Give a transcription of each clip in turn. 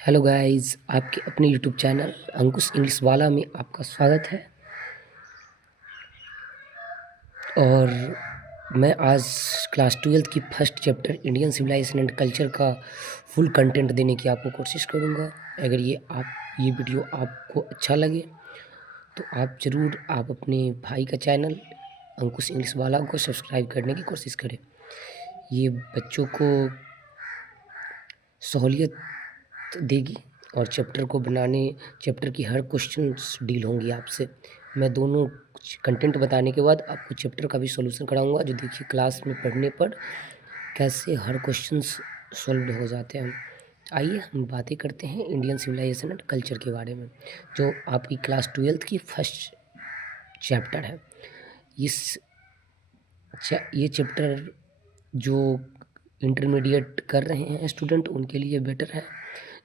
Hello guys, आपके अपने YouTube channel अंकुश English वाला में आपका स्वागत है। और मैं आज क्लास 12th की first chapter Indian civilisation and culture का फुल कंटेंट देने की आपको कोशिश करूँगा। अगर ये वीडियो आपको अच्छा लगे तो आप अपने भाई का चैनल अंकुश इंग्लिश वाला को सब्सक्राइब करने की कोशिश करें। ये बच्चों को सहूलियत देगी और चैप्टर की हर क्वेश्चंस डील होंगी आपसे। मैं दोनों कंटेंट बताने के बाद आपको चैप्टर का भी सॉल्यूशन कराऊंगा, जो देखिए क्लास में पढ़ने पर कैसे हर क्वेश्चंस सॉल्व हो जाते हैं। आइए हम बातें करते हैं इंडियन सिविलाइजेशन एंड कल्चर के बारे में, जो आपकी क्लास 12th की फर्स्ट चैप्टर है। इस ये चैप्टर जो इंटरमीडिएट कर रहे हैं स्टूडेंट, उनके लिए बेटर है।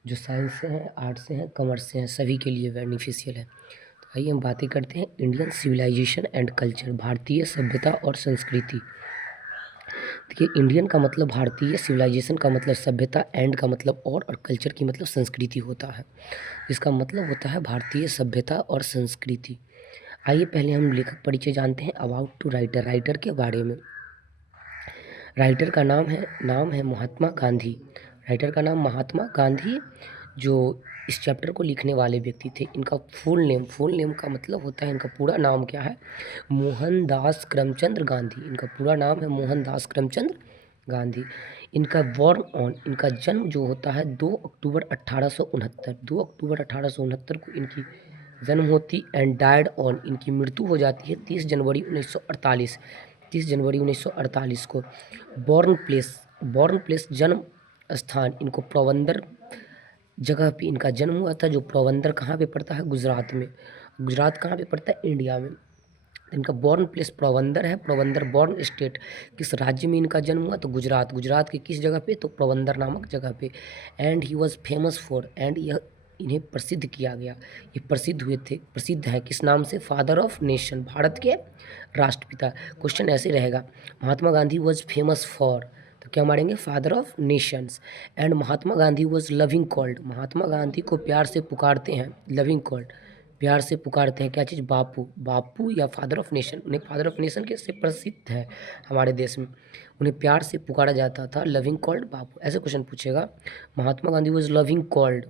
जो साइंस से हैं, आर्ट्स से हैं, कॉमर्स से हैं, सभी के लिए बेनिफिशियल है। तो आइए हम बातें करते हैं इंडियन सिविलाइजेशन एंड कल्चर, भारतीय सभ्यता और संस्कृति। देखिए, इंडियन का मतलब भारतीय, सिविलाइजेशन का मतलब सभ्यता, एंड का मतलब और कल्चर की मतलब संस्कृति होता है। इसका मतलब होता है भारतीय सभ्यता और संस्कृति। आइए पहले हम लेखक परिचय जानते हैं। अबाउट टू राइटर के बारे में। राइटर का नाम है महात्मा गांधी। राइटर का नाम महात्मा गांधी, जो इस चैप्टर को लिखने वाले व्यक्ति थे। इनका फुल नेम का मतलब होता है, इनका पूरा नाम क्या है? मोहनदास करमचंद गांधी। इनका पूरा नाम है मोहनदास करमचंद गांधी। इनका जन्म जो होता है 2 अक्टूबर 1869। 2 अक्टूबर 1869 को इनकी जन्म होती एंड डाइड ऑन। इनकी मृत्यु हो जाती है 30 जनवरी 1948। 30 जनवरी 1948 को। बॉर्न प्लेस जन्म स्थान इनको पोरबंदर जगह पे इनका जन्म हुआ था, जो पोरबंदर कहाँ पे पड़ता है? गुजरात में। गुजरात कहाँ पे पड़ता है? इंडिया में। इनका बॉर्न प्लेस पोरबंदर है। पोरबंदर बॉर्न स्टेट, किस राज्य में इनका जन्म हुआ? तो गुजरात। गुजरात के किस जगह पे? तो पोरबंदर नामक जगह पे। And he was famous for, and यह इन्हें प्रसिद्ध किया गया, ये प्रसिद्ध है किस नाम से? फादर ऑफ नेशन, भारत के राष्ट्रपिता। क्वेश्चन ऐसे रहेगा, Mahatma Gandhi was famous for, तो क्या मारेंगे? Father of nations. And Mahatma Gandhi was loving called, Mahatma Gandhi को प्यार से पुकारते हैं, लविंग कॉल्ड, प्यार से पुकारते हैं क्या चीज़? बापू। बापू या फादर ऑफ नेशन। उन्हें फादर ऑफ नेशन कैसे प्रसिद्ध है हमारे देश में, उन्हें प्यार से पुकारा जाता था, लविंग कॉल्ड बापू। ऐसे क्वेश्चन पूछेगा, महात्मा गांधी वॉज लविंग कॉल्ड,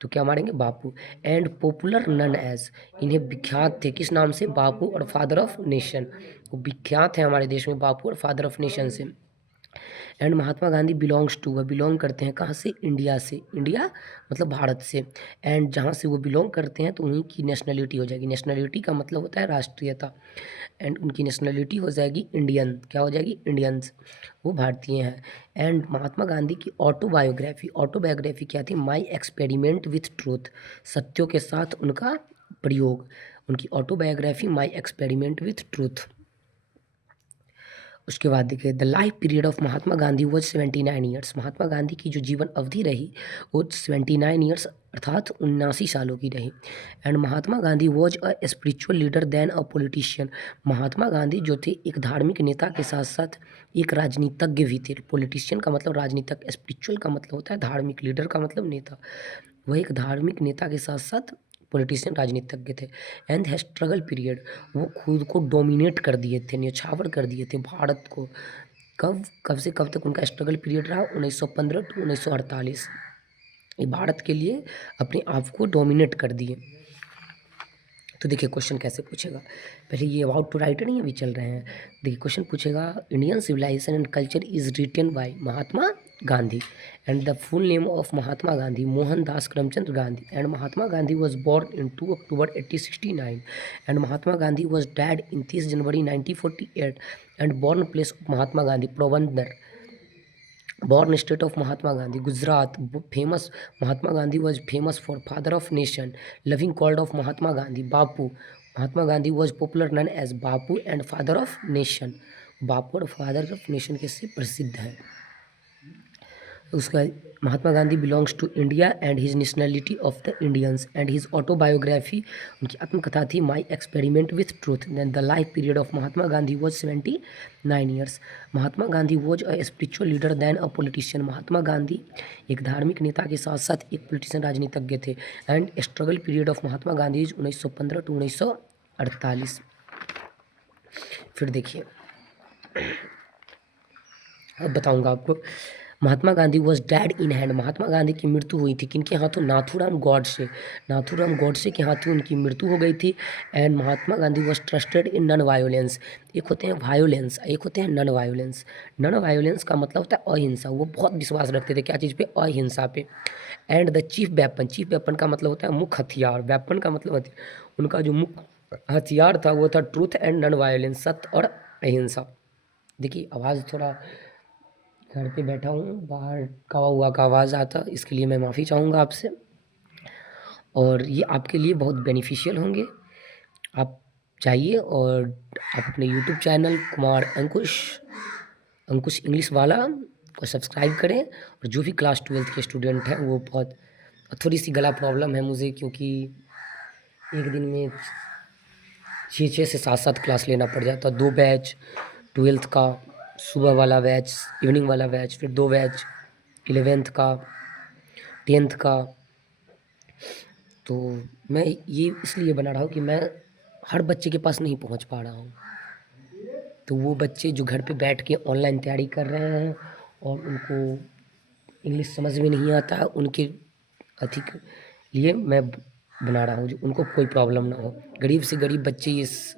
तो क्या मारेंगे? बापू। एंड पॉपुलर नन एज, इन्हें विख्यात थे किस नाम से? बापू और फादर ऑफ नेशन। वो विख्यात है हमारे देश में बापू और फादर ऑफ नेशन से। And Mahatma Gandhi belongs to, वह बिलोंग करते हैं कहाँ से? इंडिया से। इंडिया मतलब भारत से। एंड जहाँ से वो बिलोंग करते हैं तो उन्हीं की नेशनलिटी हो जाएगी। नेशनलिटी का मतलब होता है राष्ट्रीयता। एंड उनकी नेशनलिटी हो जाएगी इंडियन। क्या हो जाएगी? इंडियंस, वो भारतीय हैं। एंड महात्मा गांधी की ऑटोबायोग्राफी क्या थी? माई एक्सपेरिमेंट विथ ट्रूथ, सत्यों के साथ उनका प्रयोग। उनकी autobiography my experiment with truth. उसके बाद देखिए, the life period of Mahatma Gandhi was 79 years. Mahatma Gandhi की जो जीवन अवधि रही वो 79 ईयर्स अर्थात 79 सालों की रही। And Mahatma Gandhi was a spiritual leader then a politician. Mahatma Gandhi जो थे एक धार्मिक नेता के साथ साथ एक राजनीतिज्ञ भी थे। पॉलिटिशियन का मतलब राजनीतिक, स्पिरिचुअल का मतलब होता है धार्मिक, लीडर का मतलब नेता। वह एक धार्मिक नेता के साथ साथ पॉलिटिशियन, राजनीतिज्ञ थे। एंड है स्ट्रगल पीरियड, वो खुद को डोमिनेट कर दिए थे, न्यौछावर कर दिए थे भारत को। कब कब से कब तक उनका स्ट्रगल पीरियड रहा? 1915 टू 1948। ये भारत के लिए अपने आप को डोमिनेट कर दिए। तो देखिए क्वेश्चन कैसे पूछेगा, पहले ये अबाउट टू राइटर नहीं अभी चल रहे हैं। देखिए क्वेश्चन पूछेगा, Indian civilisation and culture is written by Mahatma Gandhi. And the full name of Mahatma Gandhi Mohandas Karamchand Gandhi. And Mahatma Gandhi was born in 2 October 1869। And Mahatma Gandhi was dead in 30 January 1948। And born place of Mahatma Gandhi Porbandar. Born state of Mahatma Gandhi Gujarat. Famous, Mahatma Gandhi was famous for father of nation, loving called of Mahatma Gandhi Bapu. Mahatma Gandhi was popular known as Bapu and father of nation. Bapu और father of nation के से प्रसिद्ध है। उसका Mahatma Gandhi belongs to India and his nationality of the Indians and his autobiography, उनकी आत्मकथा थी my experiment with truth. Then the life period of Mahatma Gandhi was 79 years. Mahatma Gandhi was a spiritual leader than a politician. Mahatma Gandhi एक धार्मिक नेता के साथ साथ एक पॉलिटिशियन राजनीतिज्ञ थे। And struggle period of Mahatma Gandhi 1915 to 1948। फिर देखिए, अब बताऊंगा आपको। Mahatma Gandhi was dead in hand. Mahatma Gandhi की मृत्यु हुई थी किनके हाथों? नाथूराम गॉडसे। नाथूराम गॉडसे के हाथों उनकी मृत्यु हो गई थी। And Mahatma Gandhi was trusted in non violence. एक होते हैं वायोलेंस, एक होते हैं नॉन वायोलेंस। नॉन वायोलेंस का मतलब होता है अहिंसा। वो बहुत विश्वास रखते थे क्या चीज़ पे? अहिंसा पे। And the chief weapon, chief weapon का मतलब होता है मुख्य हथियार। वेपन का मतलब उनका जो मुख्य हथियार था वो था ट्रूथ एंड नॉन वायोलेंस, सत्य और अहिंसा। देखिए आवाज़ थोड़ा, घर पे बैठा हूँ, बाहर कवा हुआ का आवाज़ आता, इसके लिए मैं माफ़ी चाहूँगा आपसे। और ये आपके लिए बहुत बेनिफिशियल होंगे। आप जाइए और आप अपने यूट्यूब चैनल कुमार अंकुश इंग्लिश वाला को सब्सक्राइब करें। और जो भी क्लास 12th के स्टूडेंट हैं वो बहुत, थोड़ी सी गला प्रॉब्लम है मुझे, क्योंकि एक दिन में 6 से 7 क्लास लेना पड़ जाता। 2 बैच 12th का, सुबह वाला बैच, इवनिंग वाला बैच, फिर 2 बैच 11th का, 10th का। तो मैं ये इसलिए बना रहा हूँ कि मैं हर बच्चे के पास नहीं पहुँच पा रहा हूँ। तो वो बच्चे जो घर पे बैठ के ऑनलाइन तैयारी कर रहे हैं और उनको इंग्लिश समझ में नहीं आता, उनके अधिक लिए मैं बना रहा हूँ जो उनको कोई प्रॉब्लम ना हो। गरीब से गरीब बच्चे इस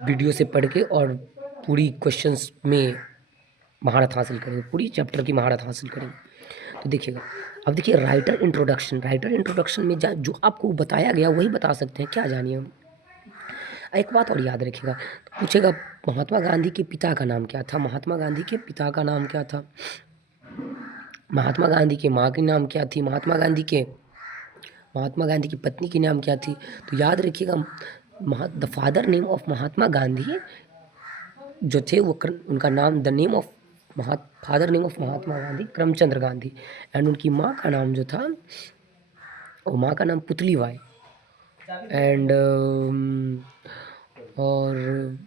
वीडियो से पढ़ के और पूरी क्वेश्चंस में महारत हासिल करेंगे, पूरी चैप्टर की महारत हासिल करेंगे। तो देखिएगा, अब देखिए राइटर इंट्रोडक्शन। राइटर इंट्रोडक्शन में जो आपको बताया गया वही बता सकते हैं, क्या जानिए हम। एक बात और याद रखिएगा, तो पूछेगा महात्मा गांधी के पिता का नाम क्या था? महात्मा गांधी के पिता का नाम क्या था? महात्मा गांधी के माँ की नाम क्या थी? महात्मा गांधी की पत्नी की नाम क्या थी? तो याद रखिएगा, the father name of Mahatma Gandhi जो थे वो उनका नाम, the name of father name of Mahatma Gandhi Karamchandra Gandhi. And उनकी माँ का नाम जो था, वो माँ का नाम पुतली बाई। एंड और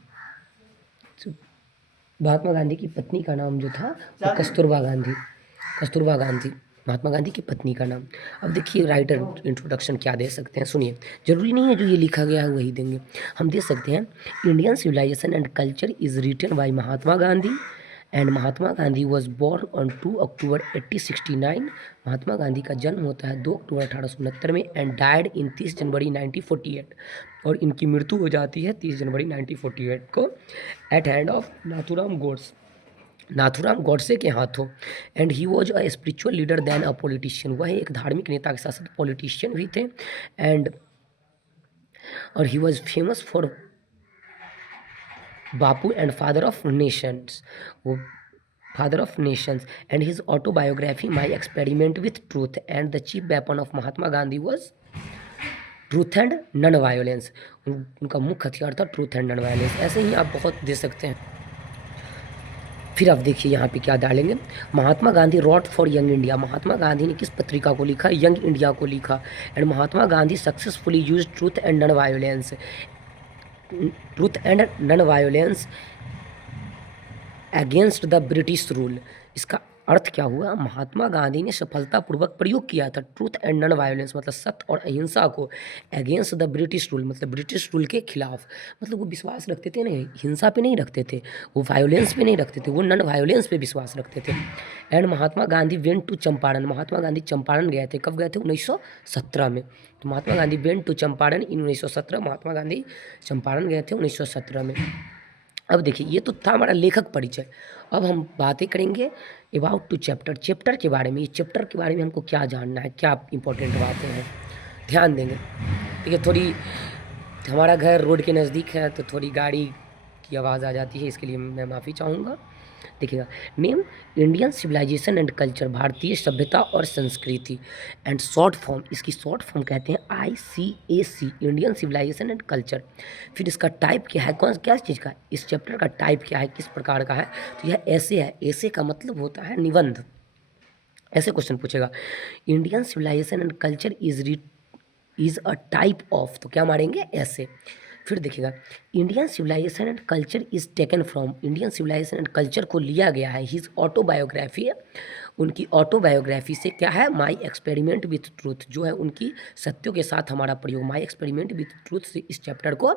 महात्मा गांधी की पत्नी का नाम जो था वो कस्तूरबा गांधी, महात्मा गांधी की पत्नी का नाम। अब देखिए राइटर इंट्रोडक्शन क्या दे सकते हैं, सुनिए। जरूरी नहीं है जो ये लिखा गया है वही देंगे, हम दे सकते हैं। Indian civilisation and culture is written by Mahatma Gandhi and Mahatma Gandhi was born on 2 October 1869। Mahatma Gandhi का जन्म होता है 2 अक्टूबर 1869 में। एंड डायड इन 30 जनवरी 1948, और इनकी मृत्यु हो जाती है 30 जनवरी 1948 को eight hand of Nathuram Godse के हाथों। And he was a spiritual leader than a politician. वह एक धार्मिक नेता के साथ साथ पॉलिटिशियन भी थे। एंड और he was famous for Bapu and father of nations, वो father of nations. And his autobiography my experiment with truth and the chief weapon of Mahatma Gandhi was truth and non violence. उनका मुख्य हथियार था ट्रूथ एंड नॉन वायोलेंस। ऐसे ही आप बहुत दे सकते हैं। फिर आप देखिए यहाँ पे क्या डालेंगे, Mahatma Gandhi wrote for young India. Mahatma Gandhi ने किस पत्रिका को लिखा? यंग इंडिया को लिखा। And Mahatma Gandhi successfully use truth and non violence against the British rule. इसका अर्थ क्या हुआ? महात्मा गांधी ने सफलतापूर्वक प्रयोग किया था ट्रूथ एंड नॉन वायोलेंस, मतलब सत्य और अहिंसा को, अगेंस्ट द ब्रिटिश रूल, मतलब ब्रिटिश रूल के खिलाफ। मतलब वो विश्वास रखते थे नहीं, हिंसा पे नहीं रखते थे, वो वायोलेंस पे नहीं रखते थे, वो नॉन वायोलेंस पे विश्वास रखते थे। And Mahatma Gandhi went to Champaran. Mahatma Gandhi Champaran गए थे। कब गए थे? 1917 में। तो Mahatma Gandhi went to Champaran in 1917। Mahatma Gandhi Champaran गए थे 1917 में। अब देखिए ये तो था हमारा लेखक परिचय। अब हम बातें करेंगे अबाउट टू चैप्टर के बारे में। ये चैप्टर के बारे में हमको क्या जानना है, क्या इंपॉर्टेंट बातें हैं, ध्यान देंगे। देखिए थोड़ी, हमारा घर रोड के नज़दीक है तो थोड़ी गाड़ी की आवाज़ आ जाती है, इसके लिए मैं माफ़ी चाहूँगा। देखिएगा, name Indian civilisation and culture, भारतीय सभ्यता और संस्कृति। एंड शॉर्ट फॉर्म, इसकी शॉर्ट फॉर्म कहते हैं ICAC, Indian civilisation and culture. फिर इसका टाइप क्या है, कौन क्या चीज़ का, इस चैप्टर का टाइप क्या है, किस प्रकार का है, तो यह ऐसे है। ऐसे का मतलब होता है निबंध। ऐसे क्वेश्चन पूछेगा, Indian civilisation and culture is a type of, तो क्या मारेंगे ऐसे। फिर देखिएगा, Indian civilisation and culture is taken from, Indian civilisation and culture को लिया गया है हिज ऑटोबायोग्राफी है, उनकी ऑटोबायोग्राफी से क्या है, माई एक्सपेरिमेंट विथ ट्रूथ, जो है उनकी सत्यों के साथ हमारा प्रयोग, माई एक्सपेरिमेंट विथ ट्रूथ से इस चैप्टर को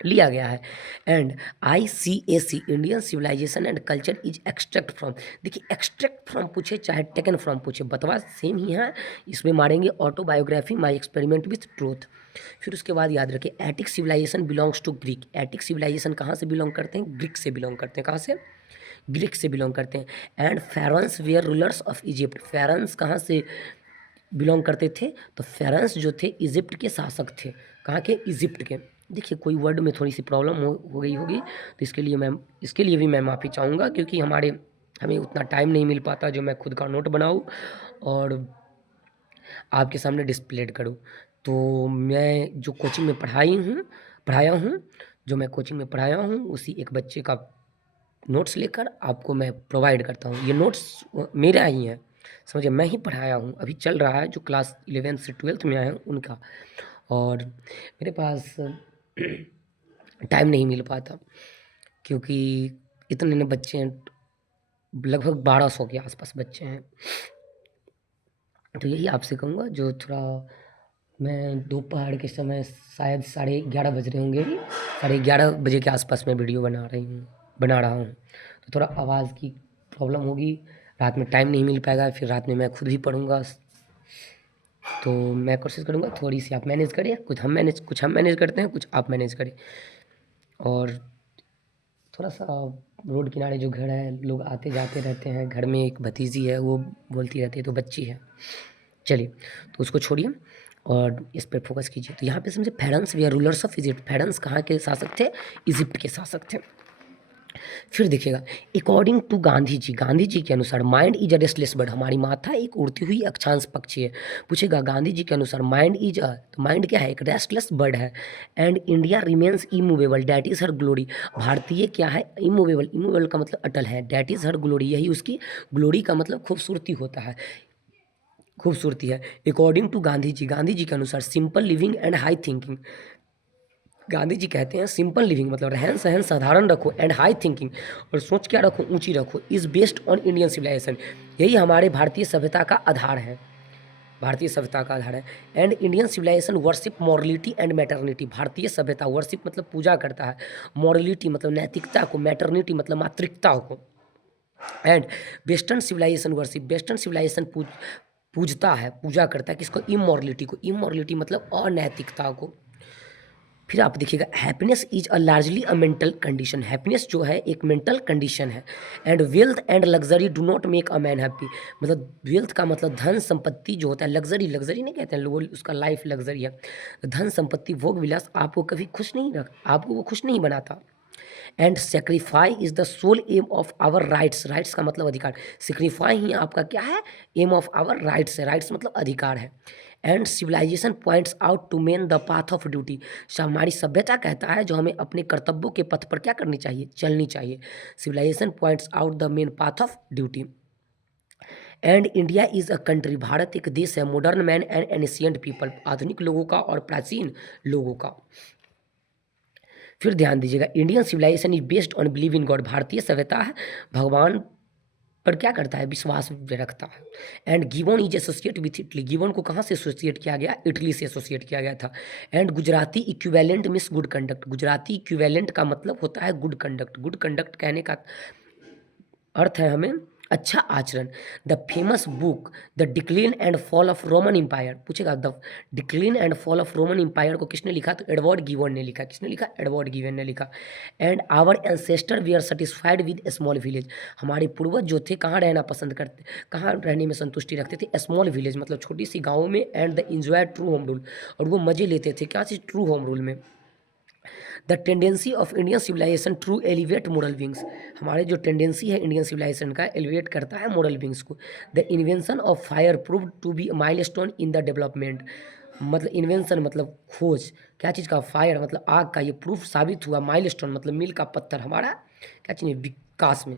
लिया गया है। And ICAC, Indian civilisation and culture is extract from, देखिए एक्सट्रैक्ट फ्रॉम पूछे चाहे टेकन फ्रॉम पूछे, बतवा सेम ही है। इसमें मारेंगे autobiography, my experiment with truth. फिर उसके बाद याद रखिए, Attic civilization belongs to Greek, Attic civilization कहाँ से बिलोंग करते हैं, ग्रीक से बिलोंग करते हैं। कहाँ से, ग्रीक से बिलोंग करते हैं। And pharaohs were rulers of Egypt, pharaohs कहाँ से बिलोंग करते थे, तो फेरन्स जो थे इजिप्ट के शासक थे। कहाँ के, इजिप्ट के। देखिए कोई वर्ड में थोड़ी सी प्रॉब्लम हो गई होगी, तो इसके लिए भी मैं माफ़ी चाहूँगा, क्योंकि हमें उतना टाइम नहीं मिल पाता जो मैं खुद का नोट बनाऊँ और आपके सामने डिस्प्लेड करूँ। तो मैं जो कोचिंग में पढ़ाया हूँ, जो मैं कोचिंग में पढ़ाया हूँ, उसी एक बच्चे का नोट्स लेकर आपको मैं प्रोवाइड करता हूँ। ये नोट्स मेरा ही है, समझिए, मैं ही पढ़ाया हूँ। अभी चल रहा है जो क्लास 11 से 12th में आए हैं उनका, और मेरे पास टाइम नहीं मिल पाता, क्योंकि इतने न बच्चे हैं, लगभग 1200 के आसपास बच्चे हैं। तो यही आपसे कहूँगा, जो थोड़ा मैं दोपहर के समय शायद 11:30 बज रहे होंगे, 11:30 बजे के आसपास मैं वीडियो बना रहा हूँ। तो थोड़ा आवाज़ की प्रॉब्लम होगी, रात में टाइम नहीं मिल पाएगा, फिर रात में मैं खुद ही पढ़ूँगा। तो मैं कोशिश करूँगा थोड़ी सी आप मैनेज करें, कुछ हम मैनेज करते हैं, कुछ आप मैनेज करें। और थोड़ा सा रोड किनारे जो घर है, लोग आते जाते रहते हैं, घर में एक भतीजी है, वो बोलती रहती है, तो बच्ची है। चलिए, तो उसको छोड़िए और इस पर फोकस कीजिए। तो यहाँ पे समझे, फेरन्स वे are rulers of Egypt, pharaohs कहाँ के शासक थे, इजिप्ट के शासक थे। फिर देखिएगा, अकॉर्डिंग टू गांधी जी के अनुसार mind is a restless bird, हमारी माथा एक उड़ती हुई अक्षांश पक्षी है। पूछेगा गांधी जी के अनुसार माइंड इज अ, तो माइंड क्या है, एक रेस्टलेस बर्ड है। And India remains immovable, that is her glory, भारतीय क्या है, इमूवेबल, इमूवेबल का मतलब अटल है, डैट इज हर ग्लोरी, यही उसकी ग्लोरी का मतलब खूबसूरती होता है, खूबसूरती है। अकॉर्डिंग टू गांधी जी के अनुसार simple living and high thinking, Gandhi ji कहते हैं सिंपल लिविंग मतलब रहन सहन साधारण रखो, एंड हाई थिंकिंग, और सोच क्या रखो, ऊंची रखो, is based on Indian civilization, यही हमारे भारतीय सभ्यता का आधार है, भारतीय सभ्यता का आधार है। And Indian civilization worship morality and maternity, भारतीय सभ्यता वर्शिप मतलब पूजा करता है, मॉरलिटी मतलब नैतिकता को, मैटरनिटी मतलब मातृकता को। And western civilization worship, western civilization पूजता है, पूजा करता है किसको, इमॉरलिटी को, इमॉरलिटी मतलब अनैतिकता को। फिर आप देखिएगा, happiness is a largely a mental condition, happiness जो है एक मेंटल कंडीशन है। And wealth and luxury do not make a man happy, मतलब वेल्थ का मतलब धन संपत्ति जो होता है, लग्जरी, लग्जरी नहीं कहते हैं लोग, उसका लाइफ लग्जरी है, धन संपत्ति भोग विलास आपको कभी खुश नहीं आपको वो खुश नहीं बनाता। And sacrifice is the sole aim of our rights, rights का मतलब अधिकार, सेक्रीफाई ही आपका क्या है, एम ऑफ आवर राइट्स है, राइट्स मतलब अधिकार है। And civilization points out to men the path of duty, हमारी सभ्यता कहता है जो हमें अपने कर्तव्यों के पथ पर क्या करनी चाहिए, चलनी चाहिए। Civilization points out the main path of duty. And India is a country, भारत एक देश है, modern man and ancient people, आधुनिक लोगों का और प्राचीन लोगों का। फिर ध्यान दीजिएगा, Indian civilization is based on believe in God, भारतीय सभ्यता है भगवान पर क्या करता है, विश्वास रखता है। And given is associate with Italy, given को कहाँ से एसोसिएट किया गया, इटली से एसोसिएट किया गया था। And Gujarati equivalent means good conduct, Gujarati equivalent का मतलब होता है गुड कंडक्ट, गुड कंडक्ट कहने का अर्थ है हमें अच्छा आचरण। The famous book the decline and fall of Roman empire, पूछेगा the decline and fall of Roman empire को किसने लिखा, तो एडवर्ड गिवन ने लिखा, किसने लिखा, एडवर्ड गिवन ने लिखा। And our ancestor we are satisfied with small village, हमारे पूर्वज जो थे कहाँ रहना पसंद करते, कहाँ रहने में संतुष्टि रखते थे, स्मॉल विलेज मतलब छोटी सी गाँव में। And the enjoy true home rule, और वो मज़े लेते थे क्या चीज़, ट्रू होम रूल में। The tendency of Indian civilization true elevate moral wings, हमारे जो टेंडेंसी है इंडियन सिविलाइजेशन का एलिवेट करता है मोरल विंग्स को। The invention of fire prove to be milestone in the development, मतलब इन्वेंशन मतलब खोज, क्या चीज़ का, फायर मतलब आग का, ये प्रूफ साबित हुआ, माइलस्टोन मतलब मील का पत्थर हमारा क्या चीज़ विकास में।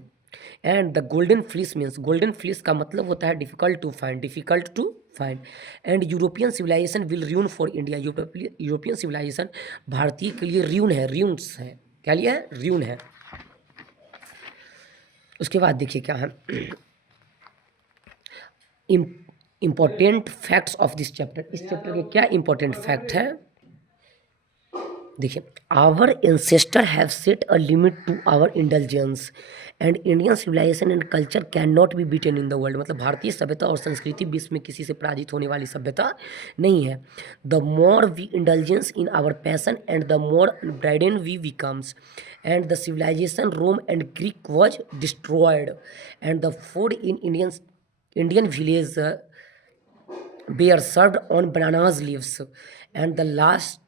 And the golden fleece means, golden fleece का मतलब होता है difficult to find, difficult to find. And European civilisation will ruin for India, European civilisation भारतीय के लिए र्यून है, र्यून्स है, क्या लिया है, र्यून है। उसके बाद देखिए क्या है important facts of this chapter, इस चैप्टर के क्या इंपॉर्टेंट फैक्ट है देखिए। Our ancestor have set a limit to our intelligence and Indian civilisation and culture can not be beaten in the world, मतलब भारतीय सभ्यता और संस्कृति विश्व में किसी से पराजित होने वाली सभ्यता नहीं है। The more we intelligence in our passion and the more bridled we becomes and the civilisation Rome and Greek was destroyed and the food in Indian village were served on bananas leaves and the last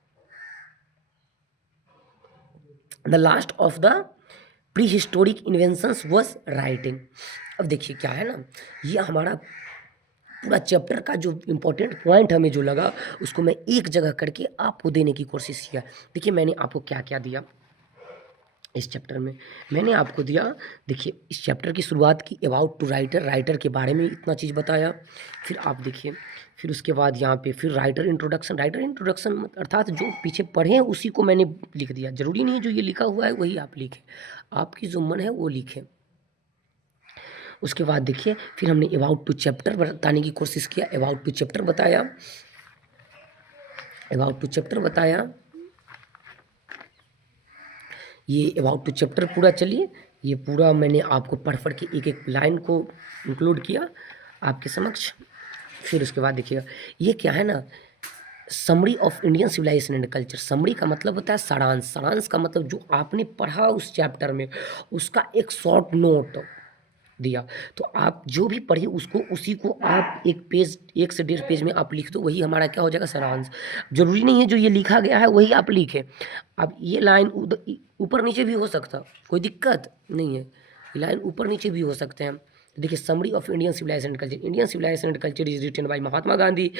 of the prehistoric inventions was writing. अब देखिए क्या है ना, ये हमारा पूरा chapter का जो इम्पोर्टेंट पॉइंट हमें जो लगा उसको मैं एक जगह करके आपको देने की कोशिश किया। देखिए मैंने आपको क्या क्या दिया इस चैप्टर में, मैंने आपको दिया, देखिए इस चैप्टर की शुरुआत की अबाउट टू राइटर, राइटर के बारे में इतना चीज़ बताया। फिर आप देखिए, फिर उसके बाद यहाँ पे फिर राइटर इंट्रोडक्शन, राइटर इंट्रोडक्शन अर्थात जो पीछे पढ़े हैं उसी को मैंने लिख दिया, ज़रूरी नहीं है जो ये लिखा हुआ है वही आप लिखें, आपकी जो मन है वो लिखें। उसके बाद देखिए फिर हमने अबाउट टू चैप्टर बताने की कोशिश किया, अबाउट टू चैप्टर बताया, अबाउट टू चैप्टर बताया, ये अबाउट टू चैप्टर पूरा चलिए ये पूरा मैंने आपको पढ़ के एक एक लाइन को इंक्लूड किया आपके समक्ष। फिर उसके बाद देखिएगा ये क्या है ना, summary of Indian civilisation and culture. Summary का मतलब होता है सारांश, सारांश का मतलब जो आपने पढ़ा उस चैप्टर में उसका एक शॉर्ट नोट दिया, तो आप जो भी पढ़िए उसको उसी को आप एक पेज, 1 से 1.5 पेज में आप लिख दो, वही हमारा क्या हो जाएगा, सारांश। जरूरी नहीं है जो ये लिखा गया है वही आप लिखें, अब ये लाइन ऊपर नीचे भी हो सकता, कोई दिक्कत नहीं है, ये लाइन ऊपर नीचे भी हो सकते हैं। देखिए summary of Indian civilisation and culture, Indian civilisation and culture is written by Mahatma Gandhi,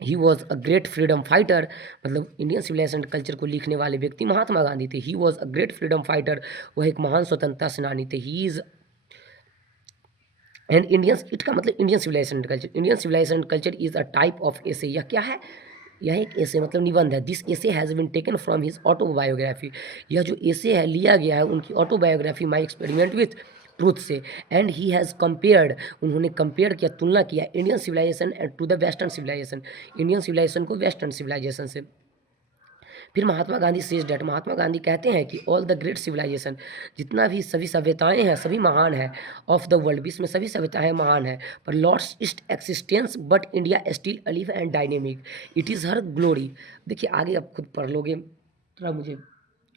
he was a great freedom fighter, मतलब इंडियन सिविलाइजेशन कल्चर को लिखने वाले व्यक्ति महात्मा गांधी थे। He was a great freedom fighter, वह एक महान स्वतंत्रता सेनानी थे। He is and Indian, it का मतलब Indian civilisation and culture, Indian civilisation and culture is a type of essay, यह क्या है, यह एक एसे मतलब निबंध है। This essay has been taken from his autobiography, यह जो एसे है लिया गया है उनकी autobiography my experiment with truth से। एंड ही हैज़ कंपेयर्ड, उन्होंने कंपेयर किया, तुलना किया Indian civilisation and to the western civilisation, Indian civilisation को वेस्टर्न सिविलाइजेशन से। फिर महात्मा गांधी सेज डैट, महात्मा गांधी कहते हैं कि ऑल द ग्रेट सिविलाइजेशन, जितना भी सभी सभ्यताएं हैं सभी महान है, ऑफ द वर्ल्ड विश्व में सभी सभ्यताएं महान है, पर lost east existence but India still अलिव and dynamic, it is her glory. देखिए आगे आप खुद पढ़ लोगे, थोड़ा मुझे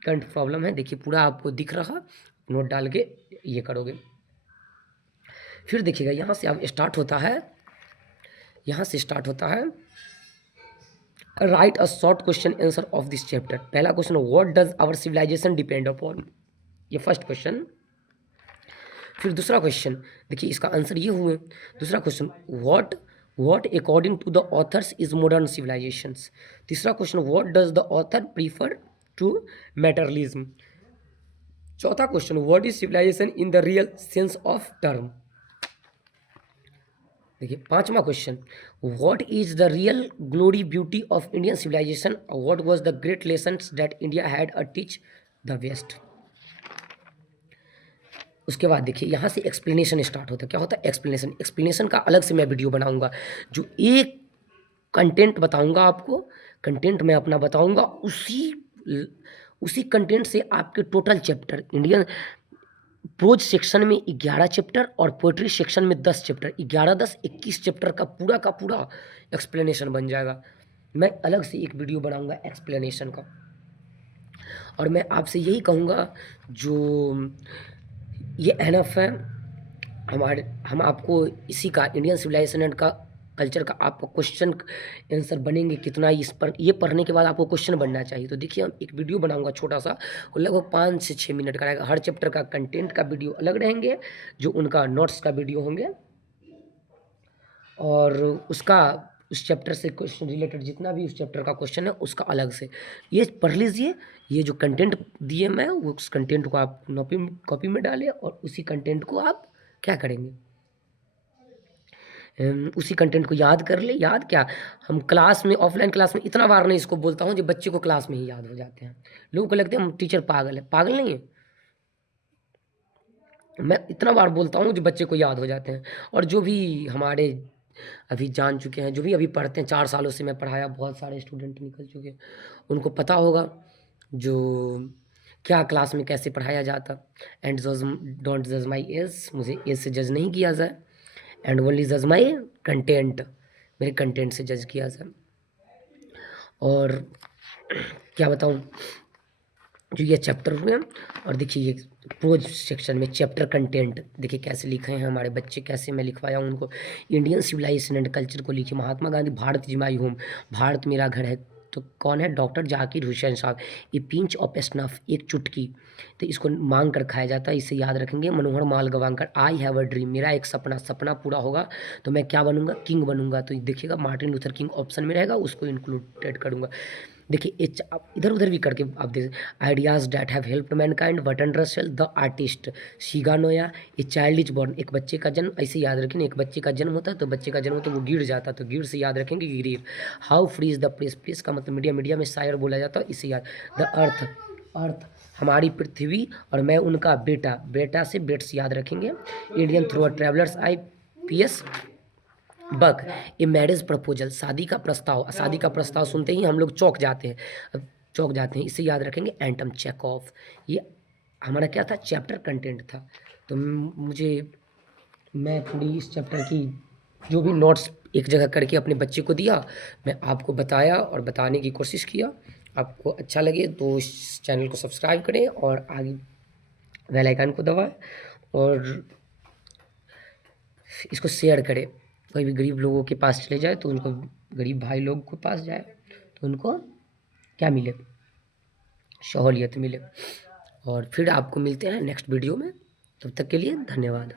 करंट प्रॉब्लम है, देखिए पूरा आपको दिख रहा, नोट डाल के ये करोगे। फिर देखिएगा यहाँ से अब स्टार्ट होता है, यहाँ से स्टार्ट होता है write a short question answer of this chapter. पहला question, what does our civilization depend upon, ये फर्स्ट क्वेश्चन। फिर दूसरा क्वेश्चन, देखिए इसका आंसर ये हुए। दूसरा question, what according to the authors is modern civilizations. तीसरा question, what does the author prefer to materialism. चौथा question, what is civilization in the real sense of term. देखिए पांचवा question, what is the real glory beauty of Indian civilisation, what was the great lessons that India had a teach the west. उसके बाद देखिए यहाँ से explanation start होता है, क्या होता है एक्सप्लेनेशन, एक्सप्लेनेशन का अलग से मैं वीडियो बनाऊंगा, जो एक कंटेंट बताऊंगा आपको, कंटेंट मैं अपना बताऊंगा, उसी कंटेंट से आपके total chapter, Indian pros section में 11 चैप्टर और पोइट्री सेक्शन में 10 चैप्टर, 11 10 21 चैप्टर का पूरा एक्सप्लेनेशन बन जाएगा। मैं अलग से एक वीडियो बनाऊंगा एक्सप्लेनेशन का, और मैं आपसे यही कहूँगा जो ये एनफ है हम आपको इसी का इंडियन सिविलाइजेशन का कल्चर का आपका क्वेश्चन आंसर बनेंगे कितना, इस पर ये पढ़ने के बाद आपको क्वेश्चन बनना चाहिए। तो देखिए, हम एक वीडियो बनाऊंगा छोटा सा, वो लगभग 5 से 6 मिनट का रहेगा। हर चैप्टर का कंटेंट का वीडियो अलग रहेंगे, जो उनका नोट्स का वीडियो होंगे, और उसका उस चैप्टर से क्वेश्चन रिलेटेड जितना भी उस चैप्टर का क्वेश्चन है उसका अलग से ये पढ़ लीजिए। ये जो कंटेंट दिए मैं, वो उस कंटेंट को आप कॉपी में डालें और उसी कंटेंट को आप क्या करेंगे, उसी कंटेंट को याद कर ले। याद क्या, हम क्लास में, ऑफलाइन क्लास में इतना बार नहीं इसको बोलता हूँ जो बच्चे को क्लास में ही याद हो जाते हैं। लोगों को लगता है हम टीचर पागल है, पागल नहीं है, मैं इतना बार बोलता हूँ जो बच्चे को याद हो जाते हैं। और जो भी हमारे अभी जान चुके हैं, जो भी अभी पढ़ते हैं, 4 सालों से मैं पढ़ाया, बहुत सारे स्टूडेंट निकल चुके हैं, उनको पता होगा जो क्या क्लास में कैसे पढ़ाया जाता। एंड डोंट जज माई एज, मुझे एज से जज नहीं किया जाए, एंड ओनली जज माई कंटेंट, मेरे कंटेंट से जज किया जाए। और क्या बताऊँ, जो ये चैप्टर हुए, और देखिए ये प्रोज सेक्शन में चैप्टर कंटेंट देखिए कैसे लिखे हैं हमारे बच्चे, कैसे मैं लिखवाया हूँ उनको। इंडियन सिविलाइजेशन एंड कल्चर को लिखिए, Mahatma Gandhi, Bharat is my home, Bharat मेरा घर है, तो कौन है, डॉक्टर जाकिर हुसैन साहब। ए पिंच ऑफ स्नफ, एक चुटकी, तो इसको मांग कर खाया जाता है, इसे याद रखेंगे। मनोहर माल गवांकर, आई हैव अ ड्रीम, मेरा एक सपना, सपना पूरा होगा तो मैं क्या बनूंगा, किंग बनूंगा। तो देखिएगा मार्टिन लूथर किंग ऑप्शन में रहेगा, उसको इंक्लूडेड करूंगा। देखिए आप इधर उधर भी करके आप देख, ideas that have helped mankind, Bertrand Russell, the artist, Shiga Naoya, a child is born, एक बच्चे का जन्म, ऐसे याद रखेंगे, एक बच्चे का जन्म होता है तो बच्चे का जन्म होता है, वो गिर जाता है तो गिर से याद रखेंगे गिरीर। How free is the place, place का मतलब मीडिया, मीडिया में शायर बोला जाता है, इसे याद। द अर्थ, अर्थ हमारी पृथ्वी, और मैं उनका बेटा, बेटा से बेट्स याद रखेंगे। Indian through travellers, IPS Buck, a marriage proposal, शादी का प्रस्ताव, शादी का प्रस्ताव सुनते ही हम लोग चौंक जाते हैं, चौंक जाते हैं, इसे याद रखेंगे। एंटम चेकऑफ, ये हमारा क्या था, चैप्टर कंटेंट था। तो मुझे, मैं थोड़ी इस चैप्टर की जो भी नोट्स एक जगह करके अपने बच्चे को दिया, मैं आपको बताया और बताने की कोशिश किया। आपको अच्छा लगे तो इस चैनल को सब्सक्राइब करें और आगे बेल आइकन को दबाएं और इसको शेयर करें। कोई भी गरीब लोगों के पास चले जाए तो उनको, गरीब भाई लोग के पास जाए तो उनको क्या मिले, सहूलियत मिले। और फिर आपको मिलते हैं नेक्स्ट वीडियो में, तब तक के लिए धन्यवाद।